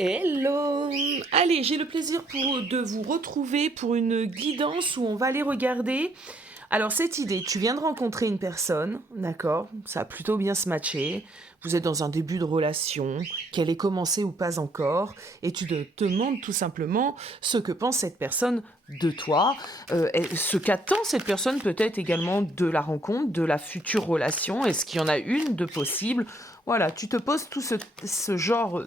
Hello! Allez, j'ai le plaisir de vous retrouver pour une guidance où on va aller regarder. Alors, cette idée, tu viens de rencontrer une personne, d'accord? Ça a plutôt bien se matcher. Vous êtes dans un début de relation, qu'elle ait commencé ou pas encore, et tu te demandes tout simplement ce que pense cette personne de toi, et ce qu'attend cette personne peut-être également de la rencontre, de la future relation. Est-ce qu'il y en a une de possible? Voilà, tu te poses tout ce genre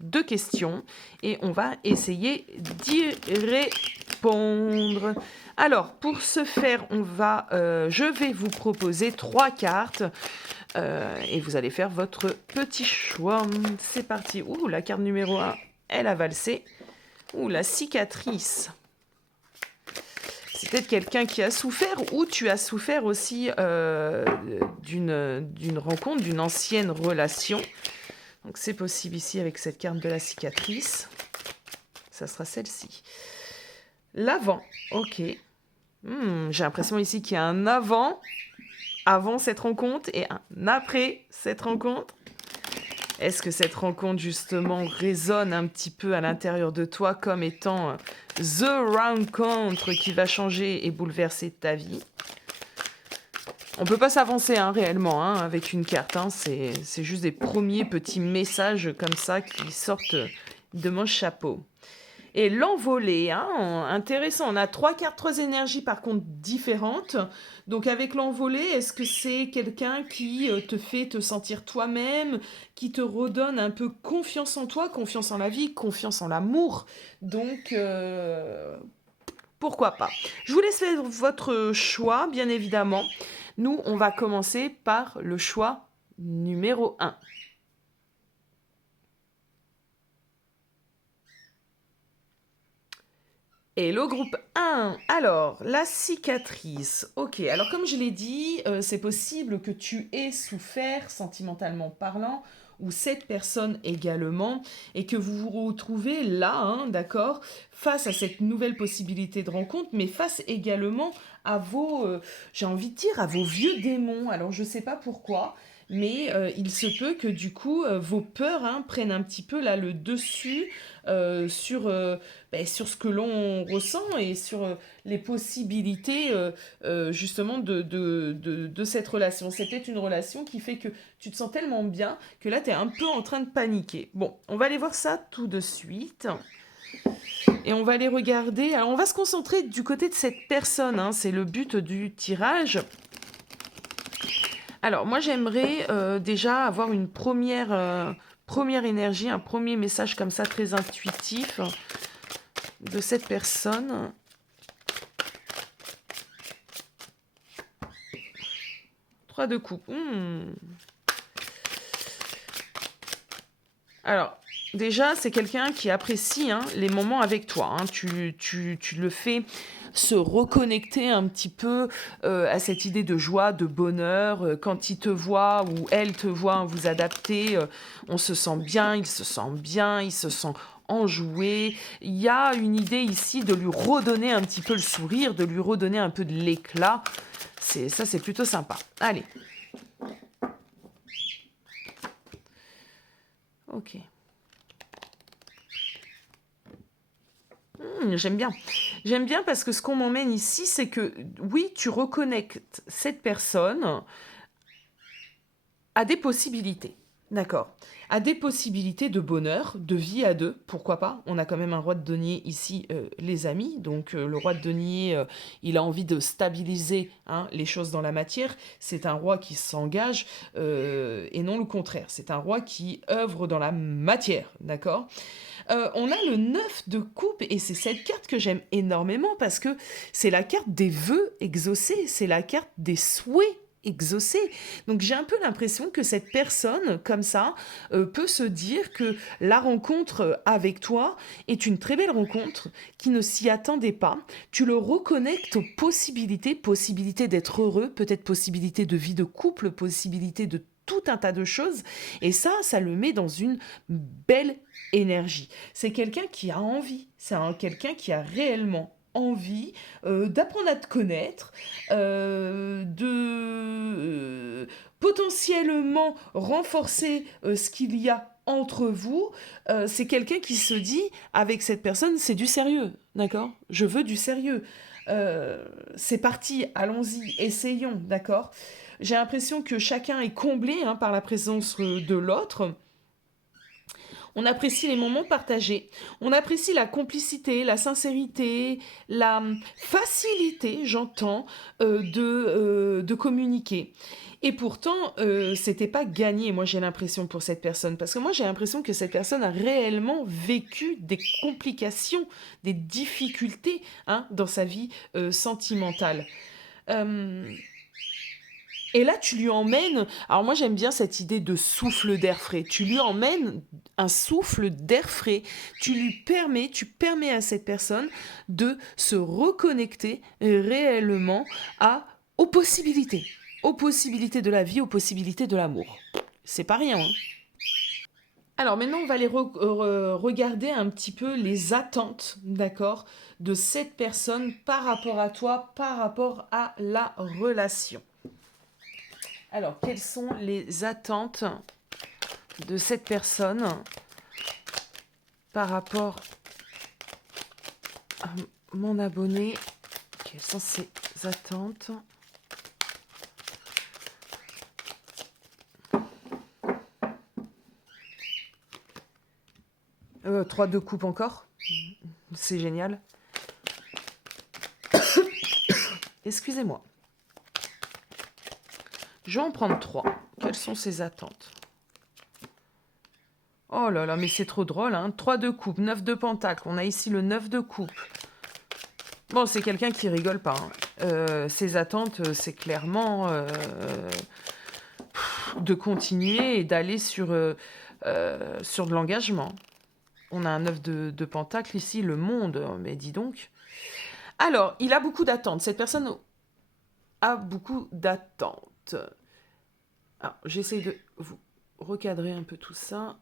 de questions et on va essayer d'y répondre. Alors, pour ce faire, je vais vous proposer 3 cartes et vous allez faire votre petit choix. C'est parti. Ouh, la carte numéro 1, elle a valsé. Ouh, la cicatrice. C'est peut-être quelqu'un qui a souffert ou tu as souffert aussi d'une rencontre, d'une ancienne relation. Donc c'est possible ici avec cette carte de la cicatrice. Ça sera celle-ci. L'avant, ok. J'ai l'impression ici qu'il y a un avant cette rencontre et un après cette rencontre. Est-ce que cette rencontre justement résonne un petit peu à l'intérieur de toi comme étant the rencontre qui va changer et bouleverser ta vie? On peut pas s'avancer réellement avec une carte. C'est juste des premiers petits messages comme ça qui sortent de mon chapeau. Et l'envolée, intéressant. On a 3 cartes, 3 énergies par contre différentes. Donc avec l'envolée, est-ce que c'est quelqu'un qui te fait te sentir toi-même, qui te redonne un peu confiance en toi, confiance en la vie, confiance en l'amour? Donc pourquoi pas. Je vous laisse faire votre choix, bien évidemment. Nous, on va commencer par le choix numéro 1. Et le groupe 1, alors, la cicatrice. Ok, alors comme je l'ai dit, c'est possible que tu aies souffert, sentimentalement parlant, ou cette personne également, et que vous vous retrouvez là, d'accord, face à cette nouvelle possibilité de rencontre, mais face également à vos, j'ai envie de dire, à vos vieux démons. Alors je ne sais pas pourquoi, mais il se peut que du coup, vos peurs prennent un petit peu là le dessus sur ce que l'on ressent et sur les possibilités justement de cette relation. C'est peut-être une relation qui fait que tu te sens tellement bien que là, tu es un peu en train de paniquer. Bon, on va aller voir ça tout de suite. Et on va aller regarder. Alors, on va se concentrer du côté de cette personne. C'est le but du tirage. Alors, moi, j'aimerais déjà avoir une première énergie, un premier message comme ça, très intuitif de cette personne. Trois de coupe. Alors, déjà, c'est quelqu'un qui apprécie les moments avec toi. Tu le fais se reconnecter un petit peu à cette idée de joie, de bonheur. Quand il te voit ou elle te voit, vous adaptez, on se sent bien, il se sent bien, il se sent enjoué. Il y a une idée ici de lui redonner un petit peu le sourire, de lui redonner un peu de l'éclat. Ça, c'est plutôt sympa. Allez. Ok. J'aime bien. J'aime bien parce que ce qu'on m'emmène ici, c'est que oui, tu reconnectes cette personne à des possibilités. D'accord. À des possibilités de bonheur, de vie à deux, pourquoi pas. On a quand même un roi de denier ici, les amis. Donc le roi de denier, il a envie de stabiliser les choses dans la matière. C'est un roi qui s'engage et non le contraire. C'est un roi qui œuvre dans la matière, d'accord. On a le 9 de coupe et c'est cette carte que j'aime énormément parce que c'est la carte des vœux exaucés, c'est la carte des souhaits exaucés. Donc j'ai un peu l'impression que cette personne, comme ça, peut se dire que la rencontre avec toi est une très belle rencontre, qui ne s'y attendait pas. Tu le reconnectes aux possibilités d'être heureux, peut-être possibilité de vie de couple, possibilité de tout un tas de choses. Et ça le met dans une belle énergie. C'est quelqu'un qui a envie, c'est quelqu'un qui a réellement envie d'apprendre à te connaître, de potentiellement renforcer ce qu'il y a entre vous, c'est quelqu'un qui se dit, avec cette personne, c'est du sérieux, d'accord? Je veux du sérieux. C'est parti, allons-y, essayons, d'accord? J'ai l'impression que chacun est comblé hein, par la présence de l'autre. On apprécie les moments partagés, on apprécie la complicité, la sincérité, la facilité, j'entends, de communiquer. Et pourtant, c'était pas gagné, moi j'ai l'impression pour cette personne, parce que moi j'ai l'impression que cette personne a réellement vécu des complications, des difficultés hein, dans sa vie sentimentale. Euh, et là, tu lui emmènes. Alors, moi, j'aime bien cette idée de souffle d'air frais. Tu lui emmènes un souffle d'air frais. Tu permets à cette personne de se reconnecter réellement aux possibilités. Aux possibilités de la vie, aux possibilités de l'amour. C'est pas rien, hein. Alors maintenant, on va aller regarder un petit peu les attentes, d'accord, de cette personne par rapport à toi, par rapport à la relation. Alors, quelles sont les attentes de cette personne par rapport à mon abonné? Quelles sont ses attentes? Trois de coupe encore. C'est génial. Excusez-moi. Je vais en prendre 3. Quelles sont ses attentes? Oh là là, mais c'est trop drôle, hein. 3 de coupe, 9 de pentacle. On a ici le 9 de coupe. Bon, c'est quelqu'un qui rigole pas. Hein. Ses attentes, c'est clairement de continuer et d'aller sur de l'engagement. On a un 9 de pentacle ici, le monde. Mais dis donc. Alors, il a beaucoup d'attentes. Cette personne a beaucoup d'attentes. Alors, j'essaie de vous recadrer un peu tout ça.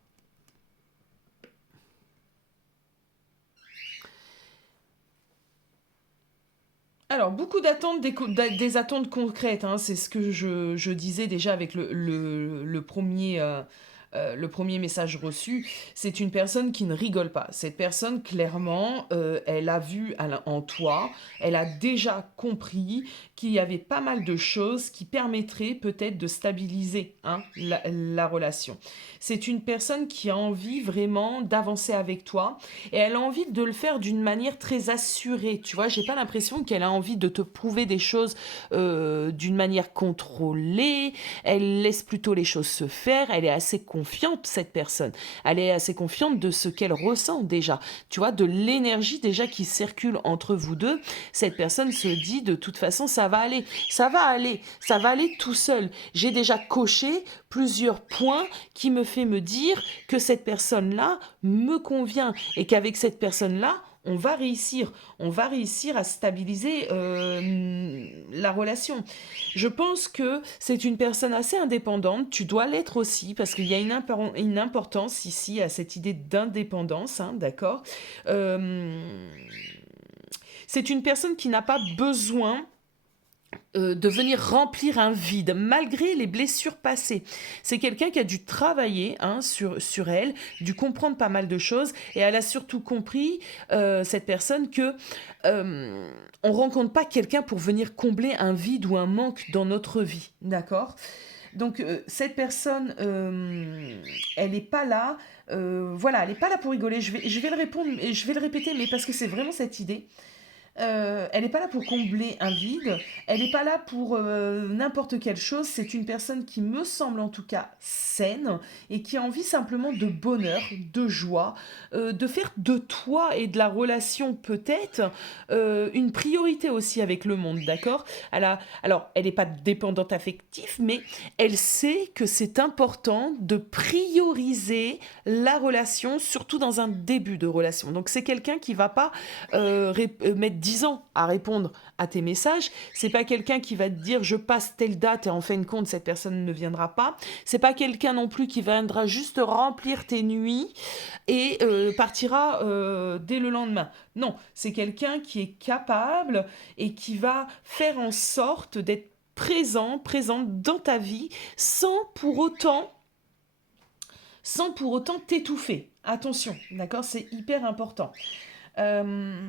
Alors, beaucoup d'attentes, des attentes concrètes, hein, c'est ce que je disais déjà avec le premier message reçu. C'est une personne qui ne rigole pas. Cette personne, clairement, elle a vu en toi, elle a déjà compris qu'il y avait pas mal de choses qui permettraient peut-être de stabiliser hein, la relation. C'est une personne qui a envie vraiment d'avancer avec toi et elle a envie de le faire d'une manière très assurée. Tu vois, j'ai pas l'impression qu'elle a envie de te prouver des choses d'une manière contrôlée. Elle laisse plutôt les choses se faire. Elle est assez confiante, cette personne. Elle est assez confiante de ce qu'elle ressent déjà. Tu vois, de l'énergie déjà qui circule entre vous deux. Cette personne se dit de toute façon, ça va aller. Ça va aller. Ça va aller tout seul. J'ai déjà coché plusieurs points qui me fait me dire que cette personne-là me convient et qu'avec cette personne-là, on va réussir à stabiliser la relation. Je pense que c'est une personne assez indépendante, tu dois l'être aussi, parce qu'il y a une importance ici à cette idée d'indépendance, hein, d'accord. C'est une personne qui n'a pas besoin de venir remplir un vide malgré les blessures passées. C'est quelqu'un qui a dû travailler hein, sur elle, dû comprendre pas mal de choses et elle a surtout compris, cette personne, que on rencontre pas quelqu'un pour venir combler un vide ou un manque dans notre vie, d'accord. Donc cette personne, elle n'est pas là, voilà, elle n'est pas là pour rigoler. Je vais le répondre, et je vais le répéter, mais parce que c'est vraiment cette idée. Elle n'est pas là pour combler un vide, elle n'est pas là pour n'importe quelle chose, c'est une personne qui me semble en tout cas saine et qui a envie simplement de bonheur, de joie, de faire de toi et de la relation peut-être une priorité aussi avec le monde, d'accord. Alors, elle n'est pas dépendante affective, mais elle sait que c'est important de prioriser la relation, surtout dans un début de relation. Donc c'est quelqu'un qui va pas mettre 10 ans à répondre à tes messages. C'est pas quelqu'un qui va te dire je passe telle date et en fin de compte cette personne ne viendra pas. C'est pas quelqu'un non plus qui viendra juste remplir tes nuits et partira dès le lendemain. Non, c'est quelqu'un qui est capable et qui va faire en sorte d'être présente dans ta vie sans pour autant sans pour autant t'étouffer. Attention, d'accord? C'est hyper important. Euh,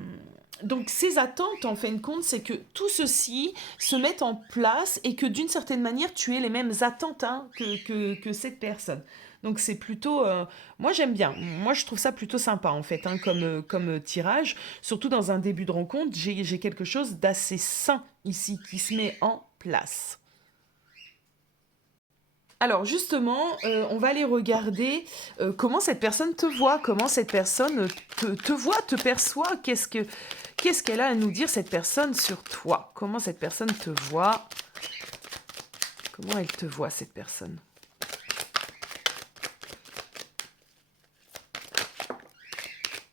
donc ces attentes, en fin de compte, c'est que tout ceci se mette en place et que d'une certaine manière, tu aies les mêmes attentes hein, que cette personne. Donc c'est plutôt... moi j'aime bien, moi je trouve ça plutôt sympa en fait, hein, comme tirage. Surtout dans un début de rencontre, j'ai quelque chose d'assez sain ici qui se met en place. Alors justement, on va aller regarder comment cette personne te voit, comment cette personne te voit, te perçoit, qu'est-ce qu'elle a à nous dire cette personne sur toi, comment cette personne te voit, comment elle te voit cette personne.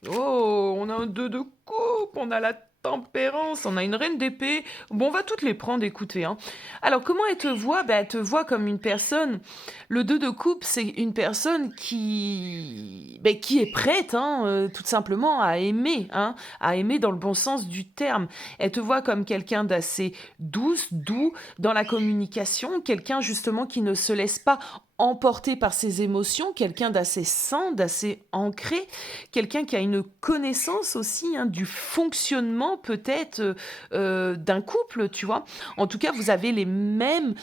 Oh, on a un 2 de coupe, on a la tempérance, on a une reine d'épée. Bon, on va toutes les prendre, écoutez. Hein. Alors, comment elle te voit? Ben, elle te voit comme une personne. Le 2 de coupe, c'est une personne qui est prête, hein, tout simplement, à aimer dans le bon sens du terme. Elle te voit comme quelqu'un d'assez doux dans la communication, quelqu'un justement qui ne se laisse pas emporté par ses émotions, quelqu'un d'assez sain, d'assez ancré, quelqu'un qui a une connaissance aussi hein, du fonctionnement peut-être d'un couple, tu vois. En tout cas, vous avez les mêmes,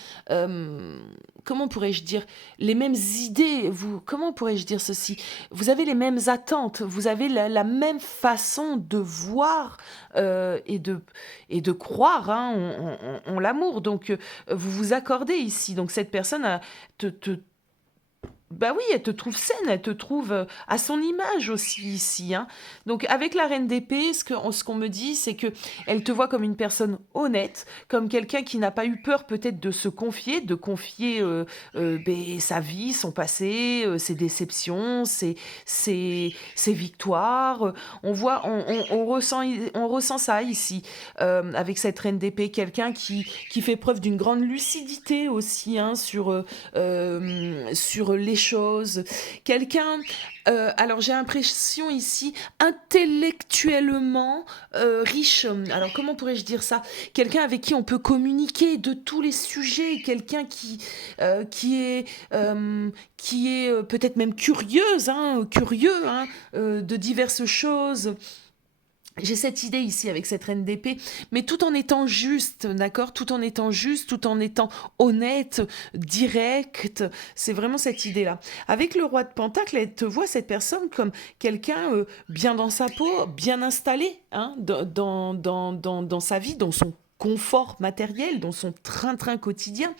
comment pourrais-je dire, les mêmes idées, comment pourrais-je dire ceci? Vous avez les mêmes attentes, vous avez la même façon de voir et de croire hein, en l'amour. Donc, vous vous accordez ici. Donc, cette personne bah oui, elle te trouve saine, elle te trouve à son image aussi ici. Hein. Donc avec la reine d'épée, ce qu'on me dit, c'est que elle te voit comme une personne honnête, comme quelqu'un qui n'a pas eu peur peut-être de confier sa vie, son passé, ses déceptions, ses victoires. On ressent ça ici avec cette reine d'épée, quelqu'un qui fait preuve d'une grande lucidité aussi hein, sur les choses. Quelqu'un, alors j'ai l'impression ici, intellectuellement riche. Alors comment pourrais-je dire ça? Quelqu'un avec qui on peut communiquer de tous les sujets. Quelqu'un qui est peut-être même curieux de diverses choses. J'ai cette idée ici avec cette reine d'épée, mais tout en étant juste, d'accord? Tout en étant juste, tout en étant honnête, direct. C'est vraiment cette idée-là. Avec le roi de Pentacle, elle te voit cette personne comme quelqu'un bien dans sa peau, bien installé hein, dans sa vie, dans son confort matériel, dans son train-train quotidien.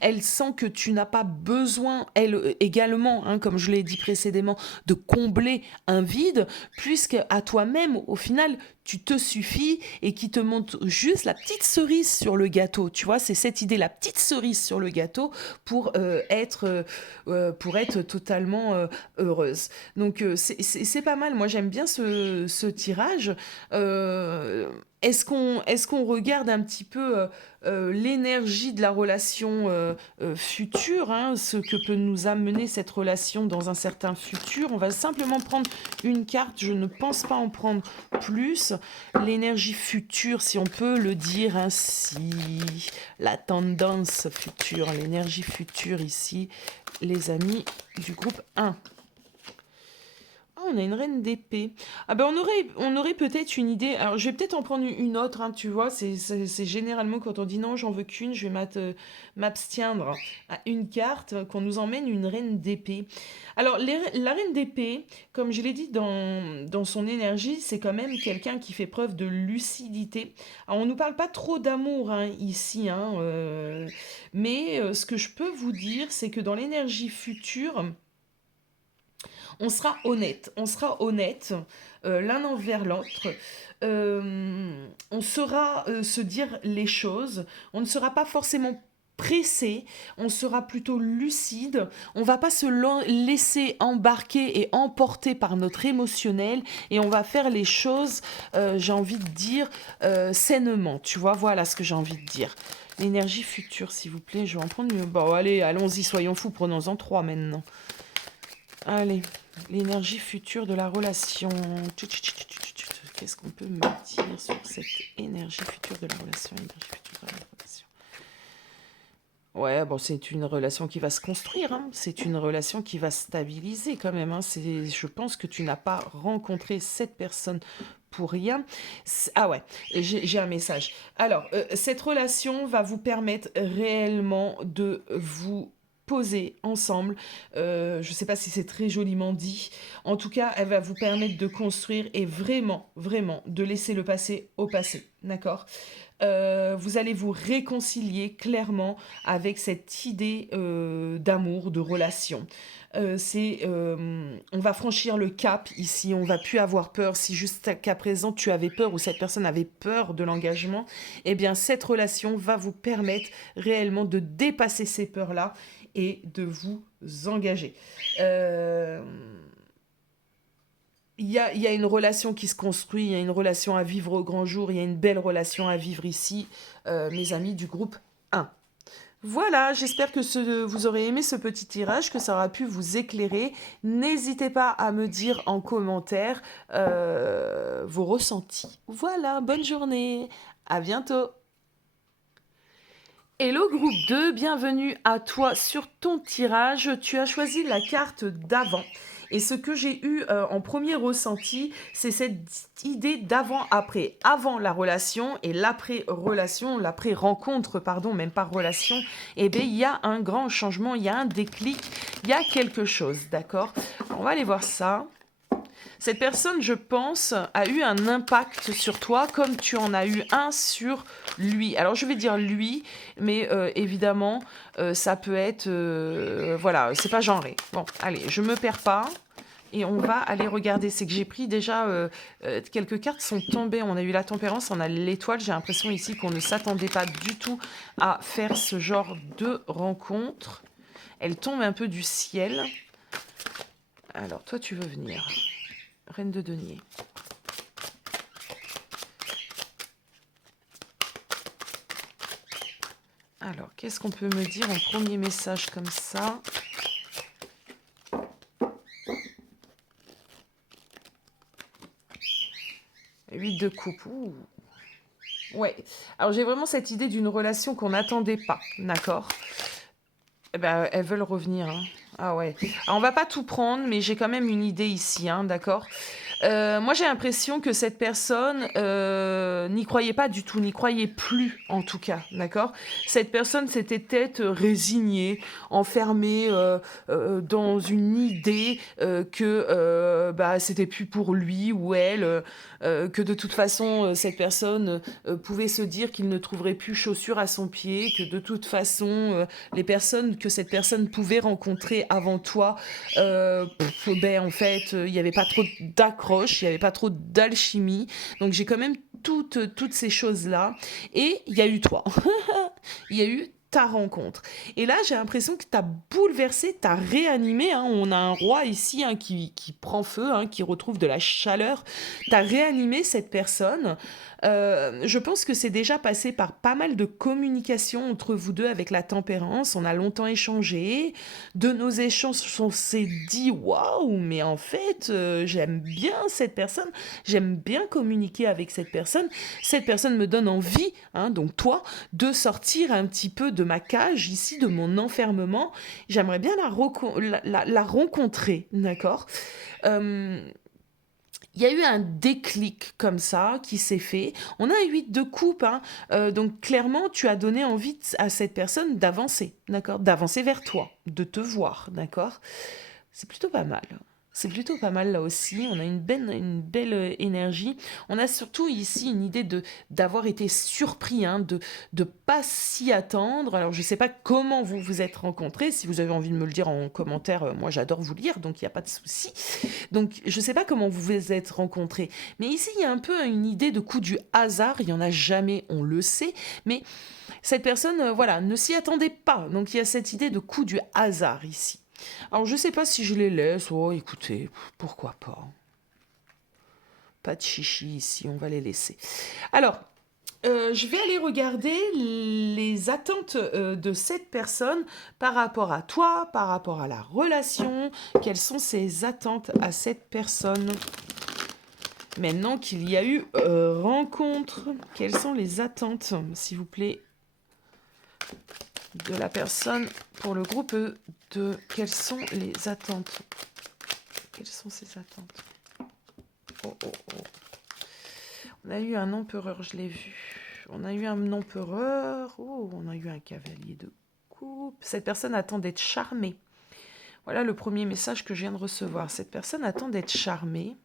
Elle sent que tu n'as pas besoin, elle également, hein, comme je l'ai dit précédemment, de combler un vide, puisque à toi-même, au final, tu te suffis et qui te montre juste la petite cerise sur le gâteau. Tu vois, c'est cette idée, la petite cerise sur le gâteau pour être totalement heureuse. Donc, c'est pas mal. Moi, j'aime bien ce tirage. Est-ce qu'on regarde un petit peu l'énergie de la relation future, hein, ce que peut nous amener cette relation dans un certain futur? On va simplement prendre une carte, je ne pense pas en prendre plus. L'énergie future, si on peut le dire ainsi, la tendance future, l'énergie future ici, les amis du groupe 1. Ah, on a une reine d'épée. Ah ben on aurait peut-être une idée. Alors je vais peut-être en prendre une autre, hein, tu vois. C'est généralement quand on dit non, j'en veux qu'une, je vais m'abstiendre à une carte, qu'on nous emmène une reine d'épée. Alors la reine d'épée, comme je l'ai dit dans son énergie, c'est quand même quelqu'un qui fait preuve de lucidité. Alors on nous parle pas trop d'amour hein, ici, hein, mais ce que je peux vous dire, c'est que dans l'énergie future, on sera honnête l'un envers l'autre. On saura se dire les choses, on ne sera pas forcément pressé, on sera plutôt lucide, on va pas se laisser embarquer et emporter par notre émotionnel et on va faire les choses, j'ai envie de dire, sainement, tu vois, voilà ce que j'ai envie de dire. L'énergie future, s'il vous plaît, je vais en prendre une. Bon, allez, allons-y, soyons fous, prenons-en 3 maintenant. Allez, l'énergie future de la relation. Qu'est-ce qu'on peut me dire sur cette énergie future de la relation? Ouais, bon, c'est une relation qui va se construire, hein. C'est une relation qui va stabiliser quand même, hein. Je pense que tu n'as pas rencontré cette personne pour rien. Ah ouais, j'ai un message. Alors, cette relation va vous permettre réellement de vous poser ensemble. Je ne sais pas si c'est très joliment dit. En tout cas, elle va vous permettre de construire et vraiment, vraiment de laisser le passé au passé. D'accord? Vous allez vous réconcilier clairement avec cette idée d'amour, de relation. On va franchir le cap ici, on va plus avoir peur. Si jusqu'à présent tu avais peur ou cette personne avait peur de l'engagement, eh bien cette relation va vous permettre réellement de dépasser ces peurs-là et de vous engager. Euh, il y a une relation qui se construit, il y a une relation à vivre au grand jour, il y a une belle relation à vivre ici, mes amis du groupe 1. Voilà, j'espère que vous aurez aimé ce petit tirage, que ça aura pu vous éclairer. N'hésitez pas à me dire en commentaire vos ressentis. Voilà, bonne journée, à bientôt. Hello groupe 2, bienvenue à toi sur ton tirage. Tu as choisi la carte d'avant. Et ce que j'ai eu en premier ressenti, c'est cette idée d'avant-après. Avant la relation et l'après-relation, l'après-rencontre, pardon, même pas relation, eh bien, il y a un grand changement, il y a un déclic, il y a quelque chose, d'accord? On va aller voir ça. Cette personne, je pense, a eu un impact sur toi comme tu en as eu un sur lui. Alors, je vais dire lui, mais évidemment, ça peut être... voilà, c'est pas genré. Bon, allez, je me perds pas. Et on va aller regarder. C'est que j'ai pris déjà... quelques cartes sont tombées. On a eu la tempérance, on a l'étoile. J'ai l'impression ici qu'on ne s'attendait pas du tout à faire ce genre de rencontre. Elle tombe un peu du ciel. Alors, toi, tu veux venir. Reine de denier. Alors, qu'est-ce qu'on peut me dire en premier message comme ça? Huit de coupe. Ouh. Ouais. Alors, j'ai vraiment cette idée d'une relation qu'on n'attendait pas. D'accord? Eh ben, elles veulent revenir, hein. Ah ouais. Alors, on va pas tout prendre, mais j'ai quand même une idée ici, hein, d'accord? Moi, j'ai l'impression que cette personne n'y croyait pas du tout, n'y croyait plus, en tout cas, d'accord? Cette personne s'était peut-être résignée, enfermée dans une idée que bah, c'était plus pour lui ou elle, que de toute façon, cette personne pouvait se dire qu'il ne trouverait plus chaussure à son pied, que de toute façon, les personnes que cette personne pouvait rencontrer avant toi, ben, en fait, il n'y avait pas trop d'accroche, il n'y avait pas trop d'alchimie. Donc j'ai quand même toutes ces choses-là. Et il y a eu toi. Il y a eu ta rencontre. Et là, j'ai l'impression que tu as bouleversé, tu as réanimé. Hein. On a un roi ici hein, qui prend feu, hein, qui retrouve de la chaleur. Tu as réanimé cette personne. Je pense que c'est déjà passé par pas mal de communication entre vous deux avec la tempérance. On a longtemps échangé. De nos échanges, on s'est dit waouh, mais en fait, j'aime bien cette personne. J'aime bien communiquer avec cette personne. Cette personne me donne envie, hein, donc toi, de sortir un petit peu de ma cage ici, de mon enfermement. J'aimerais bien la rencontrer, d'accord? Euh, il y a eu un déclic comme ça qui s'est fait. On a un 8 de coupe, hein. Donc clairement, tu as donné envie à cette personne d'avancer, d'accord? D'avancer vers toi, de te voir, d'accord? C'est plutôt pas mal. C'est plutôt pas mal là aussi. On a une belle énergie. On a surtout ici une idée d'avoir été surpris, hein, de pas s'y attendre. Alors je sais pas comment vous vous êtes rencontrés. Si vous avez envie de me le dire en commentaire, moi j'adore vous lire, donc il n'y a pas de souci. Donc je sais pas comment vous vous êtes rencontrés. Mais ici il y a un peu une idée de coup du hasard. Il y en a jamais, on le sait. Mais cette personne, voilà, ne s'y attendait pas. Donc il y a cette idée de coup du hasard ici. Alors, je sais pas si je les laisse. Oh, écoutez, pourquoi pas. Pas de chichi ici, on va les laisser. Alors, je vais aller regarder les attentes de cette personne par rapport à toi, par rapport à la relation. Quelles sont ses attentes à cette personne? Maintenant qu'il y a eu rencontre, quelles sont les attentes, s'il vous plaît? de la personne pour le groupe de quelles sont les attentes. Quelles sont ses attentes? Oh, oh, oh. On a eu un empereur, je l'ai vu. On a eu un empereur. Oh, on a eu un cavalier de coupe. Cette personne attend d'être charmée. Voilà le premier message que je viens de recevoir. Cette personne attend d'être charmée.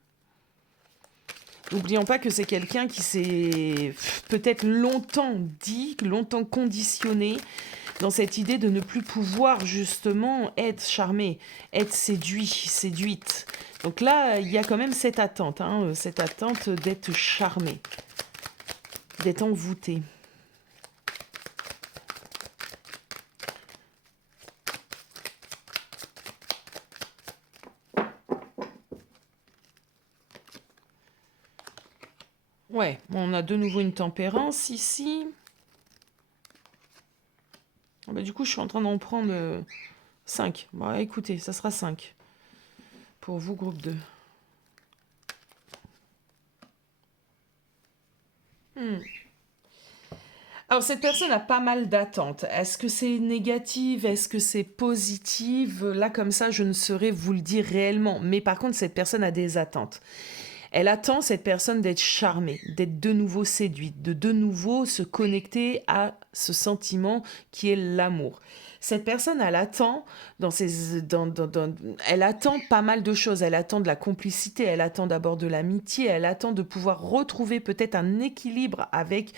N'oublions pas que c'est quelqu'un qui s'est peut-être longtemps dit, longtemps conditionné dans cette idée de ne plus pouvoir justement être charmé, être séduit, séduite. Donc là, il y a quand même cette attente d'être charmé, d'être envoûté. Ouais, on a de nouveau une tempérance ici. Ah bah, du coup, je suis en train d'en prendre 5. Bon, écoutez, ça sera 5. Pour vous, groupe 2. Alors, cette personne a pas mal d'attentes. Est-ce que c'est négative? Est-ce que c'est positive? Là, comme ça, je ne saurais vous le dire réellement. Mais par contre, cette personne a des attentes. Elle attend, cette personne, d'être charmée, d'être de nouveau séduite, de nouveau se connecter à ce sentiment qui est l'amour. Cette personne, elle attend elle attend pas mal de choses. Elle attend de la complicité, elle attend d'abord de l'amitié, elle attend de pouvoir retrouver peut-être un équilibre avec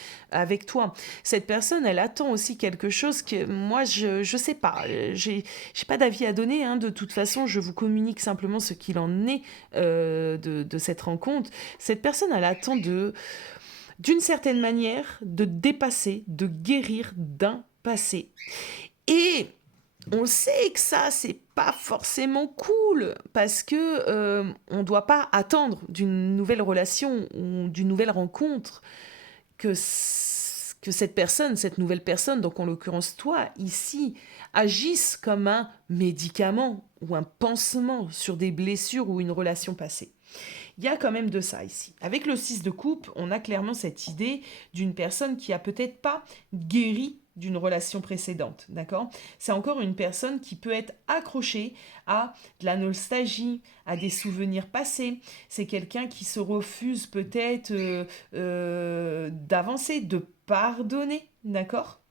toi. Cette personne, elle attend aussi quelque chose que moi, je sais pas. J'ai pas d'avis à donner. De toute façon, je vous communique simplement ce qu'il en est de cette rencontre. Cette personne, elle attend d'une certaine manière, de dépasser, de guérir d'un passé. Et on sait que ça, c'est pas forcément cool parce que on doit pas attendre d'une nouvelle relation ou d'une nouvelle rencontre que cette personne, cette nouvelle personne, donc en l'occurrence toi, ici, agisse comme un médicament ou un pansement sur des blessures ou une relation passée. Il y a quand même de ça ici. Avec le 6 de coupe, on a clairement cette idée d'une personne qui a peut-être pas guéri d'une relation précédente, d'accord? C'est encore une personne qui peut être accrochée à de la nostalgie, à des souvenirs passés. C'est quelqu'un qui se refuse peut-être d'avancer, de pardonner, d'accord?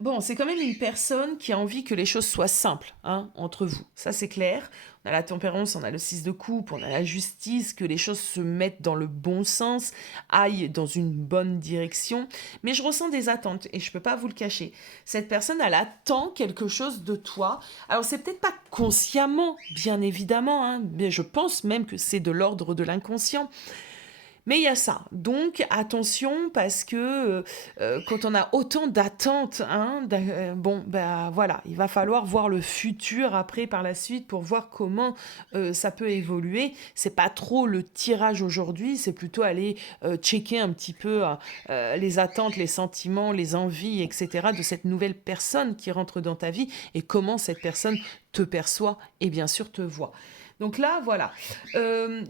Bon, c'est quand même une personne qui a envie que les choses soient simples entre vous. Ça, c'est clair. On a la tempérance, on a le 6 de coupe, on a la justice, que les choses se mettent dans le bon sens, aillent dans une bonne direction. Mais je ressens des attentes et je ne peux pas vous le cacher. Cette personne, elle attend quelque chose de toi. Alors, c'est peut-être pas consciemment, bien évidemment, mais je pense même que c'est de l'ordre de l'inconscient. Mais il y a ça. Donc attention parce que quand on a autant d'attentes, bon, ben voilà, il va falloir voir le futur après par la suite pour voir comment ça peut évoluer. C'est pas trop le tirage aujourd'hui, c'est plutôt aller checker un petit peu les attentes, les sentiments, les envies, etc. de cette nouvelle personne qui rentre dans ta vie et comment cette personne te perçoit et bien sûr te voit. Donc là, voilà. Il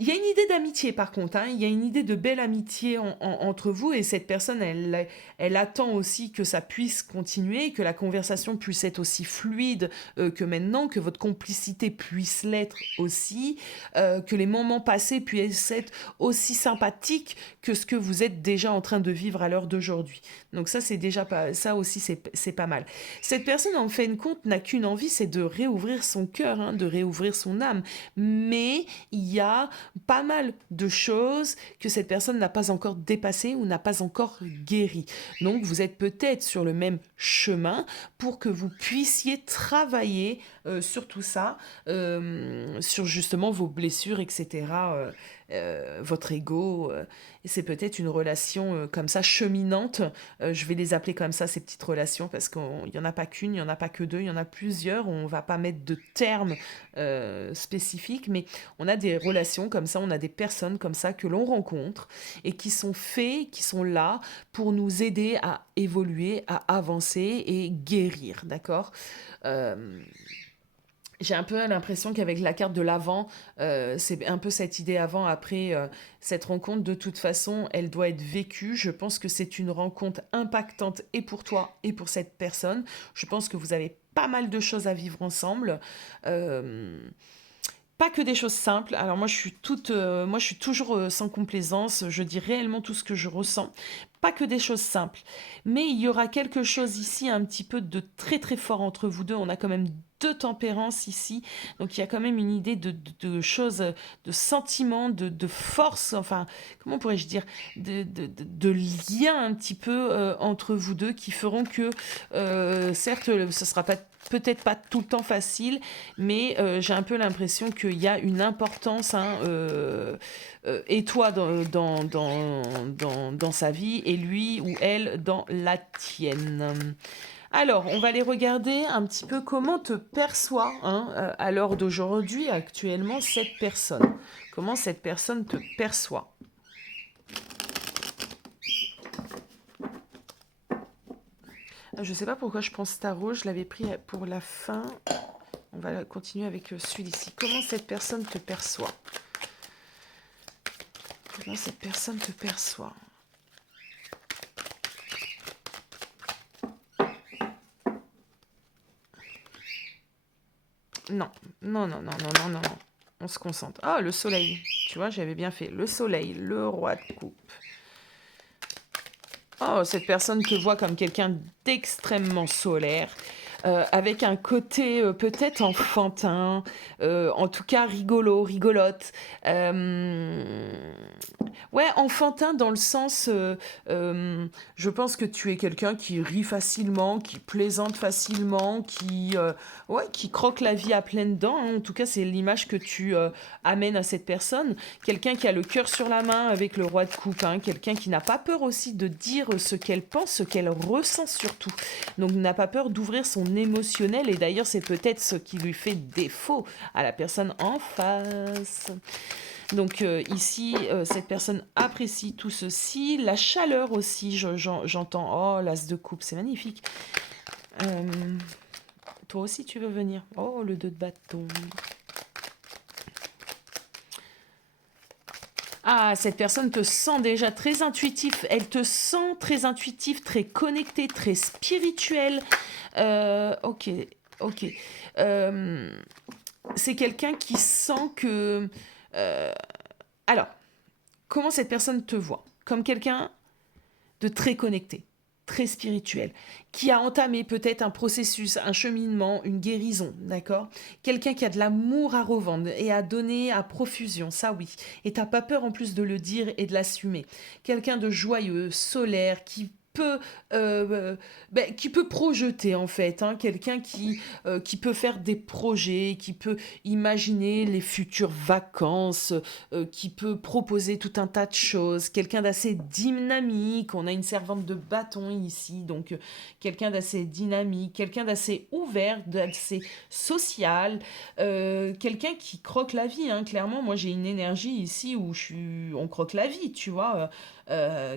y a une idée d'amitié par contre, il y a une idée de belle amitié entre vous et cette personne, elle attend aussi que ça puisse continuer, que la conversation puisse être aussi fluide que maintenant, que votre complicité puisse l'être aussi, que les moments passés puissent être aussi sympathiques que ce que vous êtes déjà en train de vivre à l'heure d'aujourd'hui. Donc ça, c'est déjà pas, ça aussi, c'est pas mal. Cette personne, en fin de compte, n'a qu'une envie, c'est de réouvrir son cœur, de réouvrir son âme. Mais il y a pas mal de choses que cette personne n'a pas encore dépassées ou n'a pas encore guéri. Donc vous êtes peut-être sur le même chemin pour que vous puissiez travailler sur tout ça, sur justement vos blessures, etc. Votre ego. Et c'est peut-être une relation comme ça, cheminante. Je vais les appeler comme ça, ces petites relations, parce qu'il n'y en a pas qu'une, il n'y en a pas que deux, il y en a plusieurs. On ne va pas mettre de termes spécifiques, mais on a des relations comme ça, on a des personnes comme ça que l'on rencontre et qui sont faits, qui sont là pour nous aider à évoluer, à avancer et guérir, d'accord? J'ai un peu l'impression qu'avec la carte de l'avant, c'est un peu cette idée avant, après cette rencontre, de toute façon, elle doit être vécue. Je pense que c'est une rencontre impactante et pour toi et pour cette personne. Je pense que vous avez pas mal de choses à vivre ensemble. Euh, Pas que des choses simples. Alors moi je suis toujours sans complaisance. Je dis réellement tout ce que je ressens. Pas que des choses simples. Mais il y aura quelque chose ici, un petit peu de très très fort entre vous deux. On a quand même deux tempérances ici. Donc il y a quand même une idée de choses, de sentiments, de force. Enfin, comment pourrais-je dire, de liens un petit peu entre vous deux qui feront que, certes, ce sera pas peut-être pas tout le temps facile, mais j'ai un peu l'impression qu'il y a une importance, hein, et toi dans sa vie, et lui ou elle dans la tienne. Alors, on va aller regarder un petit peu comment te perçoit, hein, à l'heure d'aujourd'hui, actuellement, cette personne. Comment cette personne te perçoit. Je ne sais pas pourquoi je pense tarot, je l'avais pris pour la fin. On va continuer avec celui-ci. Comment cette personne te perçoit? Comment cette personne te perçoit? Non, non, non, non, non, non, non, non. On se concentre. Ah, le soleil. Tu vois, j'avais bien fait. Le soleil, le roi de coupe. Oh, cette personne te voit comme quelqu'un d'extrêmement solaire, avec un côté peut-être enfantin, en tout cas rigolo, rigolote. Euh, Ouais, enfantin dans le sens, je pense que tu es quelqu'un qui rit facilement, qui plaisante facilement, ouais, qui croque la vie à pleines dents, hein. En tout cas, c'est l'image que tu amènes à cette personne. Quelqu'un qui a le cœur sur la main avec le roi de coupe, hein. Quelqu'un qui n'a pas peur aussi de dire ce qu'elle pense, ce qu'elle ressent surtout. Donc, n'a pas peur d'ouvrir son émotionnel. Et d'ailleurs, c'est peut-être ce qui lui fait défaut à la personne en face. Donc ici, cette personne apprécie tout ceci. La chaleur aussi, j'entends. Oh, l'as de coupe, c'est magnifique. Euh, Toi aussi, tu veux venir? Oh, le 2 de bâton. Ah, cette personne te sent déjà très intuitif. Elle te sent très intuitif, très connecté, très spirituel. Ok, ok. Euh, c'est quelqu'un qui sent que... euh, alors, comment cette personne te voit? Comme quelqu'un de très connecté, très spirituel, qui a entamé peut-être un processus, un cheminement, une guérison, d'accord? Quelqu'un qui a de l'amour à revendre et à donner à profusion, ça oui. Et t'as pas peur en plus de le dire et de l'assumer. Quelqu'un de joyeux, solaire, peut, qui peut projeter en fait, hein, quelqu'un qui peut faire des projets, qui peut imaginer les futures vacances, qui peut proposer tout un tas de choses, quelqu'un d'assez dynamique, on a une servante de bâton ici, donc quelqu'un d'assez dynamique, quelqu'un d'assez ouvert, d'assez social, quelqu'un qui croque la vie, hein, clairement, moi j'ai une énergie ici où on croque la vie, tu vois,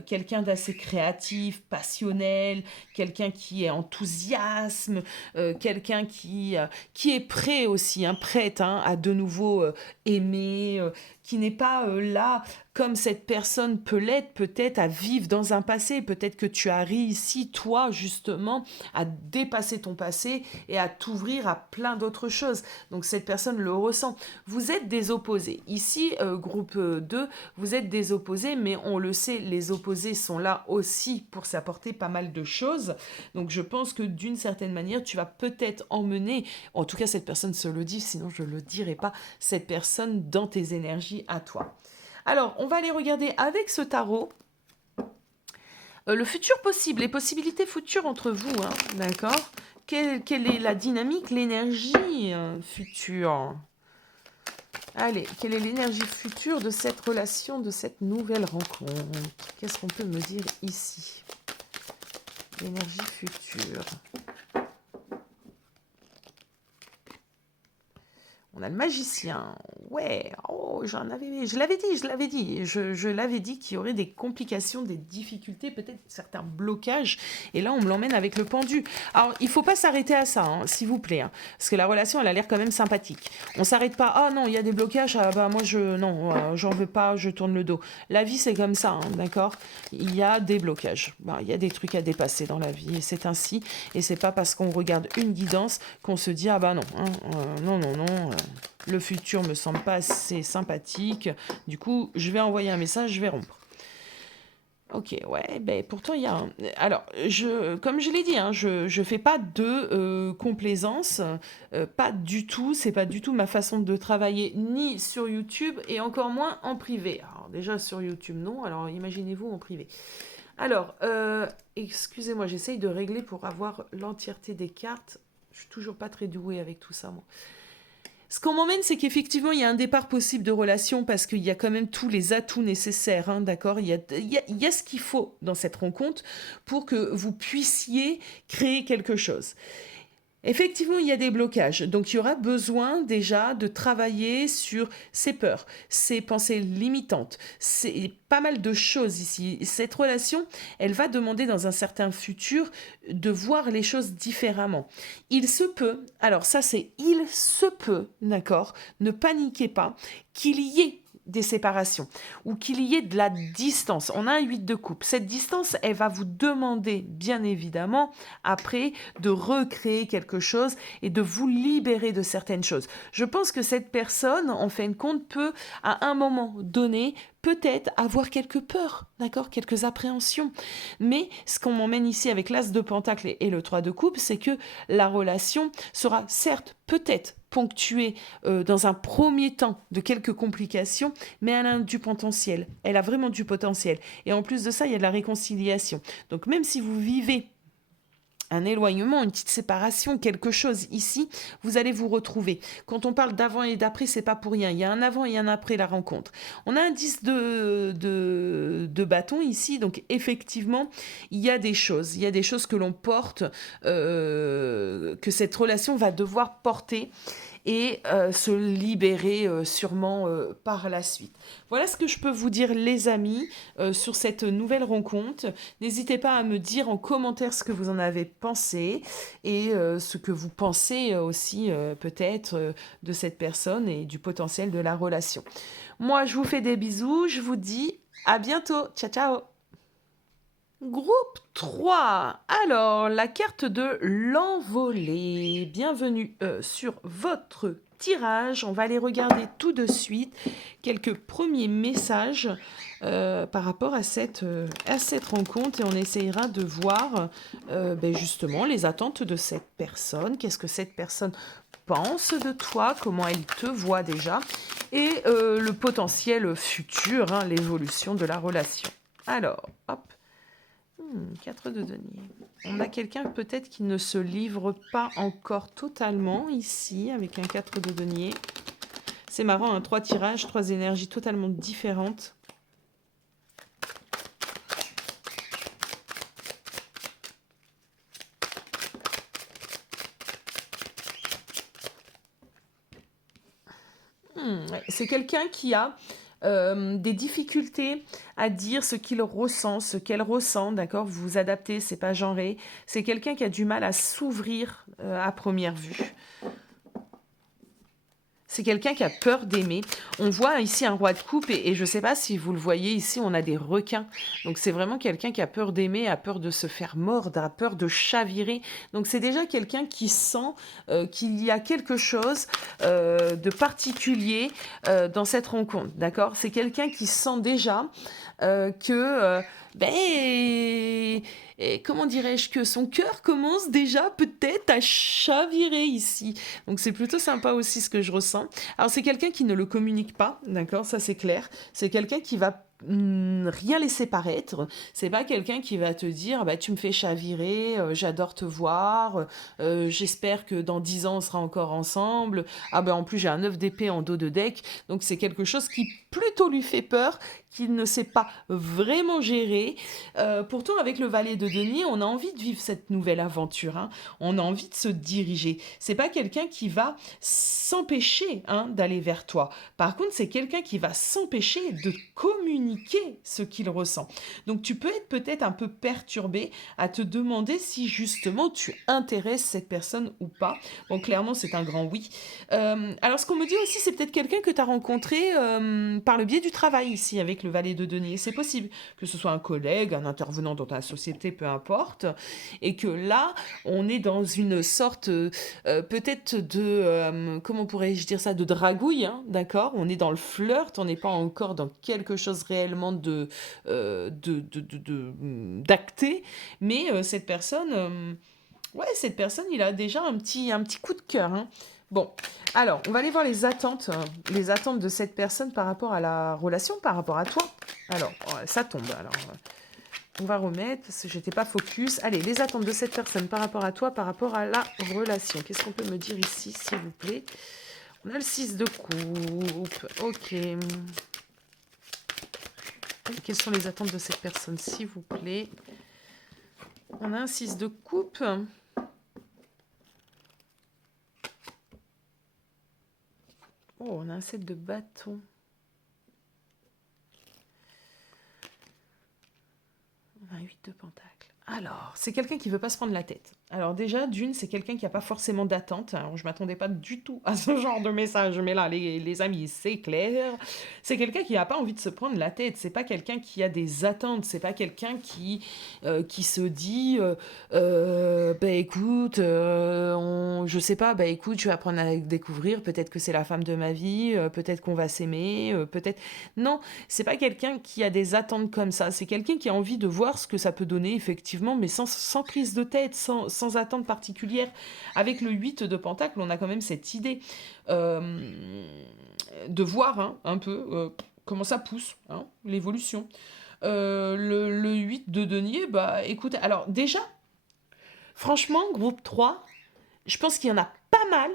quelqu'un d'assez créatif, passionnel, quelqu'un qui est enthousiasme, qui est prêt aussi, hein, prête, hein, à de nouveau aimer, qui n'est pas là comme cette personne peut l'être, peut-être à vivre dans un passé. Peut-être que tu as réussi, toi, justement, à dépasser ton passé et à t'ouvrir à plein d'autres choses. Donc cette personne le ressent. Vous êtes des opposés. Ici, groupe 2, vous êtes des opposés, mais on le sait, les opposés sont là aussi pour s'apporter pas mal de choses. Donc je pense que d'une certaine manière, tu vas peut-être emmener, en tout cas cette personne se le dit, sinon je ne le dirai pas, cette personne dans tes énergies à toi. Alors, on va aller regarder avec ce tarot le futur possible, les possibilités futures entre vous, hein, d'accord? Quelle est la dynamique, l'énergie future? Allez, quelle est l'énergie future de cette relation, de cette nouvelle rencontre? Qu'est-ce qu'on peut me dire ici? L'énergie future. On a le magicien. Ouais, oh, je l'avais dit, je l'avais dit qu'il y aurait des complications, des difficultés, peut-être certains blocages. Et là, on me l'emmène avec le pendu. Alors, il faut pas s'arrêter à ça, hein, s'il vous plaît, hein, parce que la relation, elle a l'air quand même sympathique. On s'arrête pas. Ah non, il y a des blocages. Ah bah moi, non, j'en veux pas. Je tourne le dos. La vie, c'est comme ça, hein, d'accord. Il y a des blocages. Bah, il y a des trucs à dépasser dans la vie, et c'est ainsi. Et c'est pas parce qu'on regarde une guidance qu'on se dit ah bah non, hein, non, non, non. Le futur me semble pas assez sympathique. Du coup, je vais envoyer un message, je vais rompre. Ok, ouais, ben pourtant il y a un... Alors, comme je l'ai dit, hein, je fais pas de complaisance, pas du tout, c'est pas du tout ma façon de travailler, ni sur YouTube, et encore moins en privé. Alors déjà sur YouTube, non, alors imaginez-vous en privé. Alors, excusez-moi, j'essaye de régler pour avoir l'entièreté des cartes. Je suis toujours pas très douée avec tout ça, moi. Ce qu'on m'emmène, c'est qu'effectivement, il y a un départ possible de relation parce qu'il y a quand même tous les atouts nécessaires, hein, d'accord. Il y a ce qu'il faut dans cette rencontre pour que vous puissiez créer quelque chose. Effectivement, il y a des blocages. Donc, il y aura besoin déjà de travailler sur ses peurs, ses pensées limitantes. C'est pas mal de choses ici. Cette relation, elle va demander dans un certain futur de voir les choses différemment. Il se peut, alors ça c'est il se peut, d'accord, ne paniquez pas, qu'il y ait des séparations ou qu'il y ait de la distance. On a un 8 de coupe. Cette distance, elle va vous demander, bien évidemment, après, de recréer quelque chose et de vous libérer de certaines choses. Je pense que cette personne, en fin de compte, peut, à un moment donné, peut-être avoir quelques peurs, d'accord, quelques appréhensions. Mais ce qu'on m'emmène ici avec l'As de Pentacle et le 3 de coupe, c'est que la relation sera certes peut-être ponctuée dans un premier temps de quelques complications, mais elle a du potentiel. Elle a vraiment du potentiel. Et en plus de ça, il y a de la réconciliation. Donc même si vous vivez un éloignement, une petite séparation, quelque chose ici, vous allez vous retrouver. Quand on parle d'avant et d'après, c'est pas pour rien. Il y a un avant et un après la rencontre. On a un 10 de bâton ici, donc effectivement, il y a des choses que l'on porte, que cette relation va devoir porter et se libérer sûrement par la suite. Voilà ce que je peux vous dire les amis sur cette nouvelle rencontre. N'hésitez pas à me dire en commentaire ce que vous en avez pensé et ce que vous pensez aussi peut-être de cette personne et du potentiel de la relation. Moi, je vous fais des bisous, je vous dis à bientôt. Ciao, ciao. Groupe 3. Alors, la carte de l'envolée. Bienvenue sur votre tirage. On va aller regarder tout de suite quelques premiers messages par rapport à cette rencontre et on essayera de voir justement les attentes de cette personne. Qu'est-ce que cette personne pense de toi, comment elle te voit déjà et le potentiel futur, hein, l'évolution de la relation. Alors, hop. 4 de denier. On a quelqu'un peut-être qui ne se livre pas encore totalement ici avec un 4 de denier. C'est marrant, hein, 3 tirages, 3 énergies totalement différentes. C'est quelqu'un qui a des difficultés à dire ce qu'il ressent, ce qu'elle ressent, d'accord. Vous vous adaptez, c'est pas genré. C'est quelqu'un qui a du mal à s'ouvrir à première vue. C'est quelqu'un qui a peur d'aimer. On voit ici un roi de coupe et je ne sais pas si vous le voyez ici, on a des requins. Donc c'est vraiment quelqu'un qui a peur d'aimer, a peur de se faire mordre, a peur de chavirer. Donc c'est déjà quelqu'un qui sent qu'il y a quelque chose de particulier dans cette rencontre, d'accord. C'est quelqu'un qui sent déjà que... comment dirais-je, que son cœur commence déjà peut-être à chavirer ici. Donc c'est plutôt sympa aussi ce que je ressens. Alors c'est quelqu'un qui ne le communique pas, d'accord, ça c'est clair. C'est quelqu'un qui va rien laisser paraître. C'est pas quelqu'un qui va te dire bah, tu me fais chavirer, j'adore te voir, j'espère que dans 10 ans on sera encore ensemble. Ah ben en plus j'ai un 9 d'épée en dos de deck. Donc c'est quelque chose qui plutôt lui fait peur, qu'il ne sait pas vraiment gérer. Pourtant avec le valet de denier on a envie de vivre cette nouvelle aventure, hein. On a envie de se diriger. C'est pas quelqu'un qui va s'empêcher d'aller vers toi. Par contre, c'est quelqu'un qui va s'empêcher de communiquer ce qu'il ressent. Donc tu peux être peut-être un peu perturbé à te demander si justement tu intéresses cette personne ou pas. Bon, clairement, c'est un grand oui. Alors ce qu'on me dit aussi, c'est peut-être quelqu'un que tu as rencontré par le biais du travail ici avec le valet de denier. C'est possible que ce soit un collègue, un intervenant dans ta société, peu importe, et que là, on est dans une sorte peut-être de, comment pourrais-je dire ça, de dragouille, d'accord. On est dans le flirt, on n'est pas encore dans quelque chose réellement d'acté, mais cette personne, ouais, cette personne, il a déjà un petit coup de cœur, hein. Bon, alors, on va aller voir les attentes de cette personne par rapport à la relation, par rapport à toi. Alors, ça tombe. Alors, on va remettre parce que j'étais pas focus. Allez, les attentes de cette personne par rapport à toi, par rapport à la relation. Qu'est-ce qu'on peut me dire ici, s'il vous plaît? On a le 6 de coupe. Ok. Et quelles sont les attentes de cette personne, s'il vous plaît? On a un 6 de coupe. Oh, on a un 7 de bâton. On a un 8 de pentacle. Alors, c'est quelqu'un qui veut pas se prendre la tête. Alors déjà, d'une, c'est quelqu'un qui n'a pas forcément d'attente. Alors, je m'attendais pas du tout à ce genre de message, mais là, les amis, c'est clair. C'est quelqu'un qui n'a pas envie de se prendre la tête. C'est pas quelqu'un qui a des attentes. C'est pas quelqu'un qui se dit, bah écoute, je sais pas, bah écoute, je vais apprendre à découvrir. Peut-être que c'est la femme de ma vie. Peut-être qu'on va s'aimer. Peut-être. Non, c'est pas quelqu'un qui a des attentes comme ça. C'est quelqu'un qui a envie de voir ce que ça peut donner, effectivement, mais sans prise de tête, sans attente particulière. Avec le 8 de Pentacle, on a quand même cette idée de voir un peu comment ça pousse, l'évolution. Le 8 de Denier, bah écoute, alors déjà, franchement, groupe 3, je pense qu'il y en a pas mal.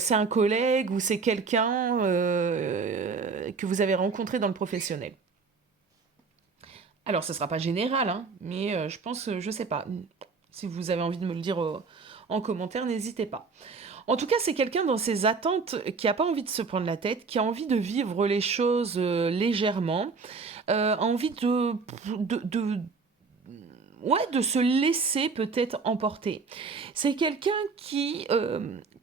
C'est un collègue ou c'est quelqu'un que vous avez rencontré dans le professionnel. Alors, ce ne sera pas général, mais je pense, je sais pas. Si vous avez envie de me le dire en commentaire, n'hésitez pas. En tout cas, c'est quelqu'un dans ses attentes qui n'a pas envie de se prendre la tête, qui a envie de vivre les choses légèrement, envie ouais, de se laisser peut-être emporter. C'est quelqu'un qui,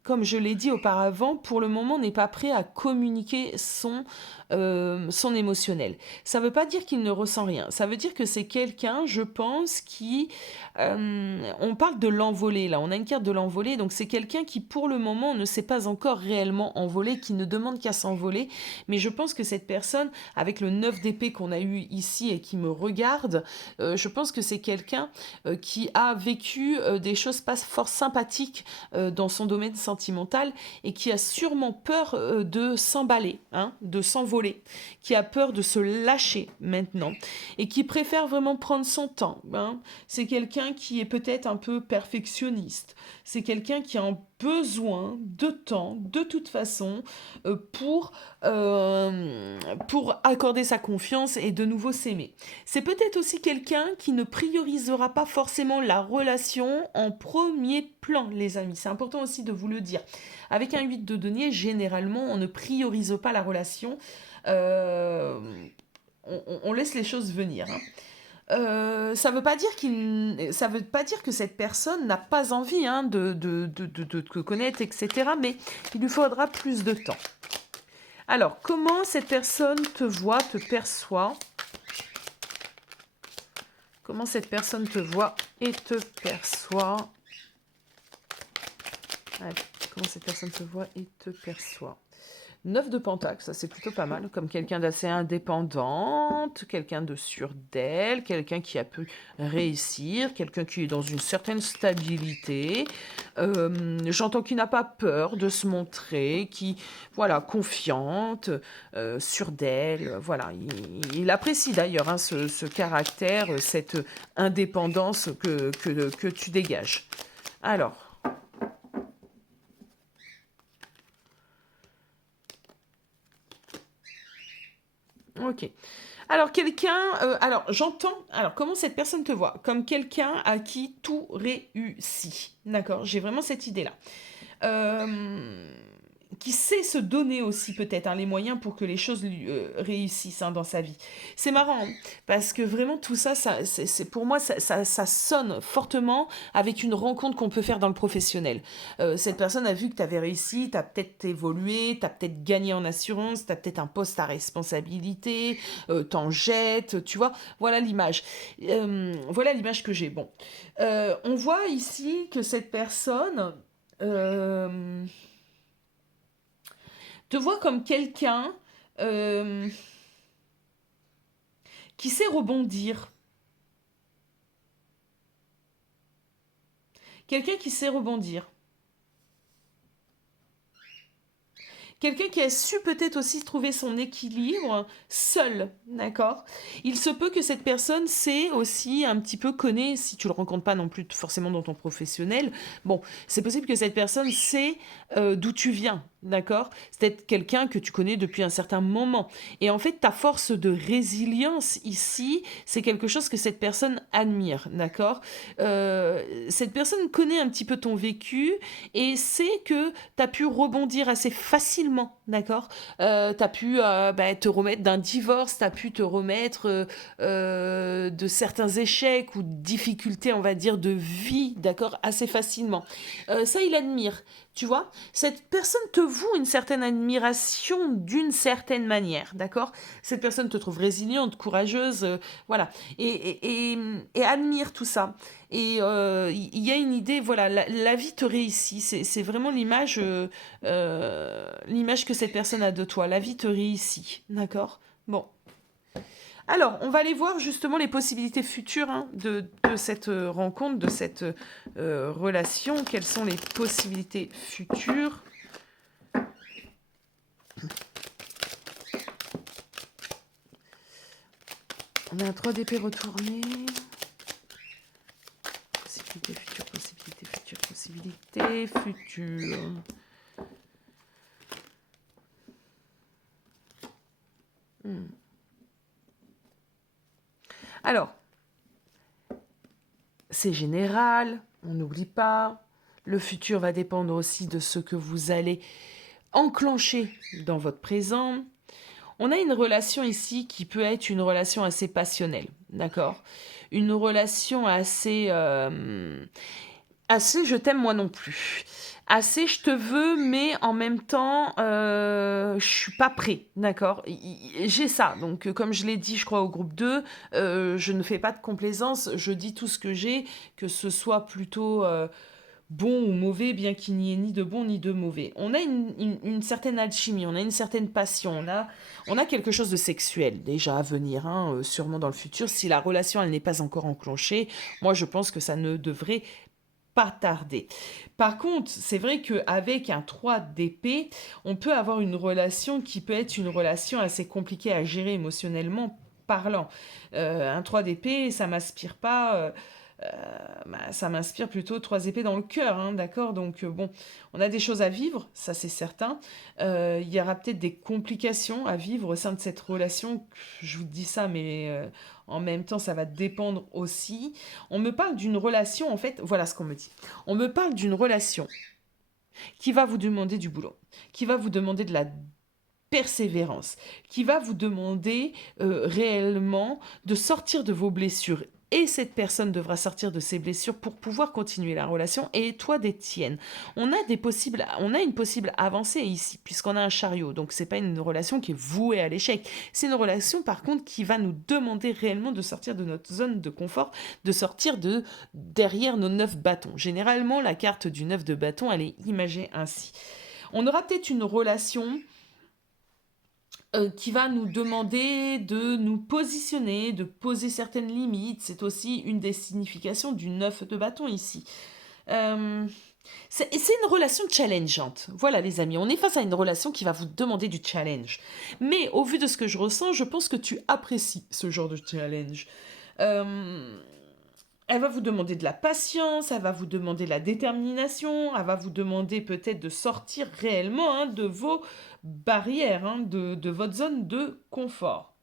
comme je l'ai dit auparavant, pour le moment n'est pas prêt à communiquer son émotionnel. Ça ne veut pas dire qu'il ne ressent rien. Ça veut dire que c'est quelqu'un, je pense, qui... on parle de l'envolée, là. On a une carte de l'envolée. Donc, c'est quelqu'un qui, pour le moment, ne s'est pas encore réellement envolé, qui ne demande qu'à s'envoler. Mais je pense que cette personne, avec le 9 d'épée qu'on a eu ici et qui me regarde, je pense que c'est quelqu'un qui a vécu des choses pas fort sympathiques dans son domaine sentimental et qui a sûrement peur de s'emballer, de s'envoler, qui a peur de se lâcher maintenant et qui préfère vraiment prendre son temps. C'est quelqu'un qui est peut-être un peu perfectionniste. C'est quelqu'un qui a un besoin de temps, de toute façon, pour accorder sa confiance et de nouveau s'aimer. C'est peut-être aussi quelqu'un qui ne priorisera pas forcément la relation en premier plan, les amis. C'est important aussi de vous le dire. Avec un 8 de denier, généralement, on ne priorise pas la relation. On laisse les choses venir. Ça veut pas dire que cette personne n'a pas envie de te connaître, etc. Mais il lui faudra plus de temps. Alors, comment cette personne te voit, te perçoit? Comment cette personne te voit et te perçoit? Allez, comment cette personne te voit et te perçoit? 9 de Pentacle, ça c'est plutôt pas mal, comme quelqu'un d'assez indépendante, quelqu'un de sûr d'elle, quelqu'un qui a pu réussir, quelqu'un qui est dans une certaine stabilité. J'entends qu'il n'a pas peur de se montrer, qui, voilà, confiante, sûre d'elle, voilà. Il apprécie d'ailleurs ce caractère, cette indépendance que tu dégages. Alors... Ok. Alors, j'entends. Alors, comment cette personne te voit? Comme quelqu'un à qui tout réussit. D'accord? J'ai vraiment cette idée-là. qui sait se donner aussi peut-être hein, les moyens pour que les choses réussissent hein, dans sa vie. C'est marrant, hein, parce que vraiment tout ça, pour moi, ça sonne fortement avec une rencontre qu'on peut faire dans le professionnel. Cette personne a vu que tu avais réussi, tu as peut-être évolué, tu as peut-être gagné en assurance, tu as peut-être un poste à responsabilité, t'en jettes, tu vois, voilà l'image. Voilà l'image que j'ai. Bon, on voit ici que cette personne euh, te voit comme quelqu'un euh, qui sait rebondir. Quelqu'un qui sait rebondir. Quelqu'un qui a su peut-être aussi trouver son équilibre seul, d'accord. Il se peut que cette personne sait aussi un petit peu connaît, si tu le rencontres pas non plus forcément dans ton professionnel, bon, c'est possible que cette personne sait d'où tu viens, d'accord. C'est peut-être quelqu'un que tu connais depuis un certain moment. Et en fait, ta force de résilience ici, c'est quelque chose que cette personne admire, d'accord. Cette personne connaît un petit peu ton vécu et sait que tu as pu rebondir assez facilement, d'accord. Tu as pu te remettre d'un divorce, tu as pu te remettre de certains échecs ou difficultés, on va dire, de vie, d'accord, assez facilement. Ça, il admire, tu vois. Cette personne te voue une certaine admiration d'une certaine manière, d'accord. Cette personne te trouve résiliente, courageuse, voilà, et admire tout ça. Et il y a une idée, voilà, la vie te réussit. C'est vraiment l'image que cette personne a de toi. La vie te réussit, d'accord. Bon. Alors, on va aller voir justement les possibilités futures hein, de cette rencontre, de cette relation. Quelles sont les possibilités futures? On a un 3 d'épée retourné. Possibilités futures, possibilités futures, possibilités futures. Alors, c'est général, on n'oublie pas. Le futur va dépendre aussi de ce que vous allez enclencher dans votre présent. On a une relation ici qui peut être une relation assez passionnelle, d'accord. Une relation assez je t'aime moi non plus. Assez je te veux, mais en même temps, je suis pas prêt, d'accord. J'ai ça, donc comme je l'ai dit, je crois au groupe 2, je ne fais pas de complaisance, je dis tout ce que j'ai, que ce soit plutôt bon ou mauvais, bien qu'il n'y ait ni de bon ni de mauvais. On a une certaine alchimie, on a une certaine passion, on a quelque chose de sexuel déjà à venir, hein, sûrement dans le futur. Si la relation elle n'est pas encore enclenchée, moi je pense que ça ne devrait pas tarder. Par contre, c'est vrai qu'avec un 3 d'épée, on peut avoir une relation qui peut être une relation assez compliquée à gérer émotionnellement parlant. Un 3 d'épée, ça m'inspire pas. Ça m'inspire plutôt 3 épées dans le cœur, hein, d'accord. Donc bon, on a des choses à vivre, ça c'est certain. Il y aura peut-être des complications à vivre au sein de cette relation. Je vous dis ça, mais en même temps, ça va dépendre aussi. On me parle d'une relation, en fait, voilà ce qu'on me dit. On me parle d'une relation qui va vous demander du boulot, qui va vous demander de la persévérance, qui va vous demander réellement de sortir de vos blessures. Et cette personne devra sortir de ses blessures pour pouvoir continuer la relation et toi des tiennes. On a une possible avancée ici puisqu'on a un chariot. Donc c'est pas une relation qui est vouée à l'échec. C'est une relation par contre qui va nous demander réellement de sortir de notre zone de confort, de sortir de derrière nos 9 bâtons. Généralement la carte du 9 de bâton elle est imagée ainsi. On aura peut-être une relation qui va nous demander de nous positionner, de poser certaines limites. C'est aussi une des significations du 9 de bâton ici. Euh, c'est une relation challengeante. Voilà les amis, on est face à une relation qui va vous demander du challenge. Mais au vu de ce que je ressens, je pense que tu apprécies ce genre de challenge. Euh, Elle va vous demander de la patience, elle va vous demander de la détermination, elle va vous demander peut-être de sortir réellement hein, de vos barrières, hein, de votre zone de confort.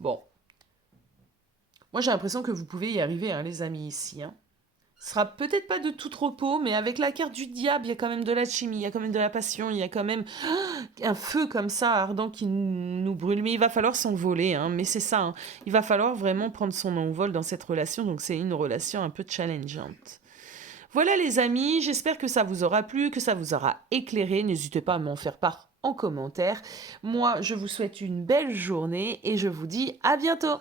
Bon, Moi, j'ai l'impression que vous pouvez y arriver, hein, les amis, ici, hein. Ce sera peut-être pas de tout repos, mais avec la carte du diable, il y a quand même de la chimie, il y a quand même de la passion, il y a quand même un feu comme ça ardent qui nous brûle. Mais il va falloir s'envoler, hein. Mais c'est ça, hein. Il va falloir vraiment prendre son envol dans cette relation. Donc c'est une relation un peu challengeante. Voilà les amis, j'espère que ça vous aura plu, que ça vous aura éclairé. N'hésitez pas à m'en faire part en commentaire. Moi, je vous souhaite une belle journée et je vous dis à bientôt.